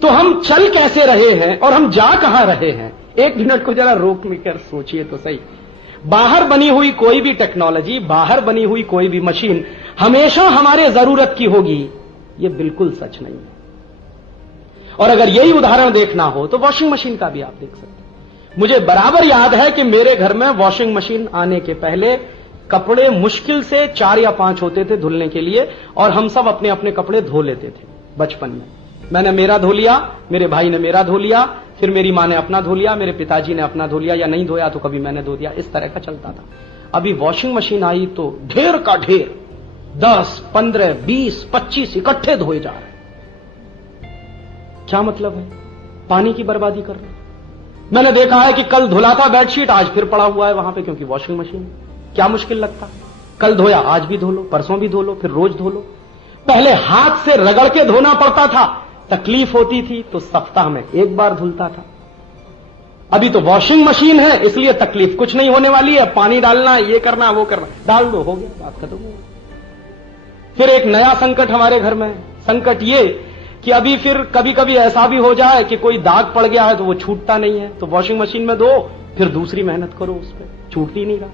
तो हम चल कैसे रहे हैं और हम जा कहां रहे हैं? एक मिनट को जरा रोक कर सोचिए तो सही। बाहर बनी हुई कोई भी टेक्नोलॉजी, बाहर बनी हुई कोई भी मशीन हमेशा हमारे जरूरत की होगी, यह बिल्कुल सच नहीं है। और अगर यही उदाहरण देखना हो तो वॉशिंग मशीन का भी आप देख सकते हैं। मुझे बराबर याद है कि मेरे घर में वॉशिंग मशीन आने के पहले कपड़े मुश्किल से 4 या 5 होते थे धुलने के लिए, और हम सब अपने अपने कपड़े धो लेते थे बचपन में। मैंने मेरा धो लिया, मेरे भाई ने मेरा धो लिया, फिर मेरी मां ने अपना धो लिया, मेरे पिताजी ने अपना धो लिया, या नहीं धोया तो कभी मैंने धो दिया। इस तरह का चलता था। अभी वॉशिंग मशीन आई तो ढेर का ढेर 10, 15, 20, 25 इकट्ठे धोए जा रहे हैं। क्या मतलब है? पानी की बर्बादी कर रहे हैं। मैंने देखा है कि कल धुला था बेडशीट, आज फिर पड़ा हुआ है वहां पे, क्योंकि वॉशिंग मशीन। क्या मुश्किल लगता? कल धोया आज भी धो लो, परसों भी धो लो, फिर रोज धो लो। पहले हाथ से रगड़ के धोना पड़ता था, तकलीफ होती थी, तो सप्ताह में एक बार धुलता था। अभी तो वॉशिंग मशीन है, इसलिए तकलीफ कुछ नहीं होने वाली है। पानी डालना, ये करना, वो करना, डाल दो, हो गया, बात खत्म हो गई। फिर एक नया संकट हमारे घर में है। संकट ये कि अभी फिर कभी कभी ऐसा भी हो जाए कि कोई दाग पड़ गया है तो वो छूटता नहीं है, तो वॉशिंग मशीन में धो, फिर दूसरी मेहनत करो उस पर, छूटती नहीं रहा,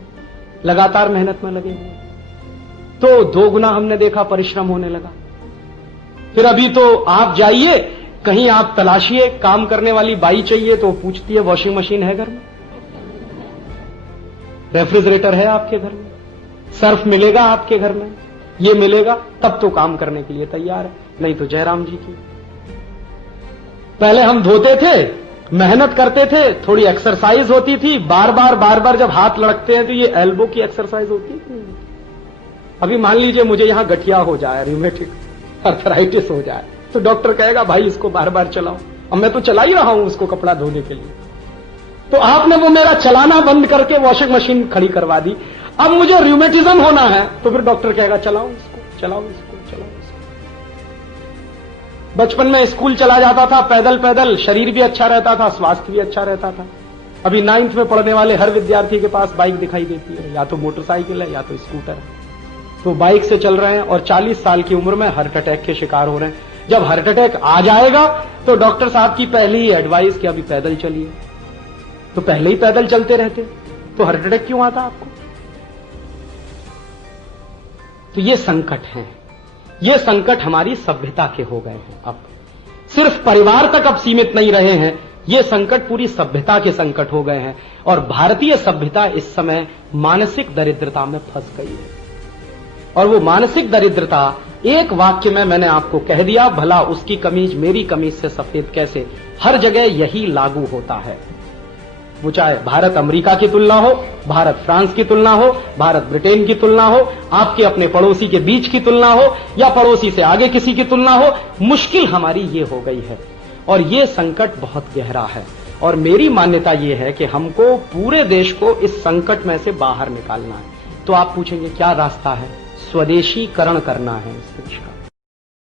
लगातार मेहनत में लगे हुए। तो 2 गुना हमने देखा परिश्रम होने लगा। फिर अभी तो आप जाइए कहीं, आप तलाशिए, काम करने वाली बाई चाहिए तो पूछती है वॉशिंग मशीन है घर में, रेफ्रिजरेटर है आपके घर में, सर्फ मिलेगा आपके घर में, ये मिलेगा, तब तो काम करने के लिए तैयार है, नहीं तो जयराम जी की। पहले हम धोते थे, मेहनत करते थे, थोड़ी एक्सरसाइज होती थी, बार बार जब हाथ लड़कते हैं तो ये एल्बो की एक्सरसाइज होती है। अभी मान लीजिए मुझे यहां गठिया हो जाए, रिमेटिक अर्थराइटिस हो जाए, तो डॉक्टर कहेगा भाई इसको बार बार चलाओ। अब मैं तो चला ही रहा हूं उसको कपड़ा धोने के लिए, तो आपने वो मेरा चलाना बंद करके वॉशिंग मशीन खड़ी करवा दी। अब मुझे रूमेटिज्म होना है, तो फिर डॉक्टर कहेगा चलाओ इसको, चलाओ इसको, चलाओ इसको। बचपन में स्कूल चला जाता था पैदल पैदल, शरीर भी अच्छा रहता था, स्वास्थ्य भी अच्छा रहता था। अभी 9th में पढ़ने वाले हर विद्यार्थी के पास बाइक दिखाई देती है, या तो मोटरसाइकिल है या तो स्कूटर है, तो बाइक से चल रहे हैं और 40 साल की उम्र में हार्ट अटैक के शिकार हो रहे हैं। जब हार्ट अटैक आ जाएगा तो डॉक्टर साहब की पहली ही एडवाइस कि अभी पैदल चलिए, तो पहले ही पैदल चलते रहते, तो हार्ट अटैक क्यों आता आपको? तो ये संकट है, ये संकट हमारी सभ्यता के हो गए हैं। अब सिर्फ परिवार तक अब सीमित नहीं रहे हैं, ये संकट पूरी सभ्यता के संकट हो गए हैं। और भारतीय सभ्यता इस समय मानसिक दरिद्रता में फंस गई है। और वो मानसिक दरिद्रता एक वाक्य में मैंने आपको कह दिया, भला उसकी कमीज मेरी कमीज से सफेद कैसे, हर जगह यही लागू होता है। वो चाहे भारत अमेरिका की तुलना हो, भारत फ्रांस की तुलना हो, भारत ब्रिटेन की तुलना हो, आपके अपने पड़ोसी के बीच की तुलना हो, या पड़ोसी से आगे किसी की तुलना हो, मुश्किल हमारी ये हो गई है। और ये संकट बहुत गहरा है। और मेरी मान्यता ये है कि हमको पूरे देश को इस संकट में से बाहर निकालना है। तो आप पूछेंगे क्या रास्ता है? स्वदेशीकरण करना है इस देश का।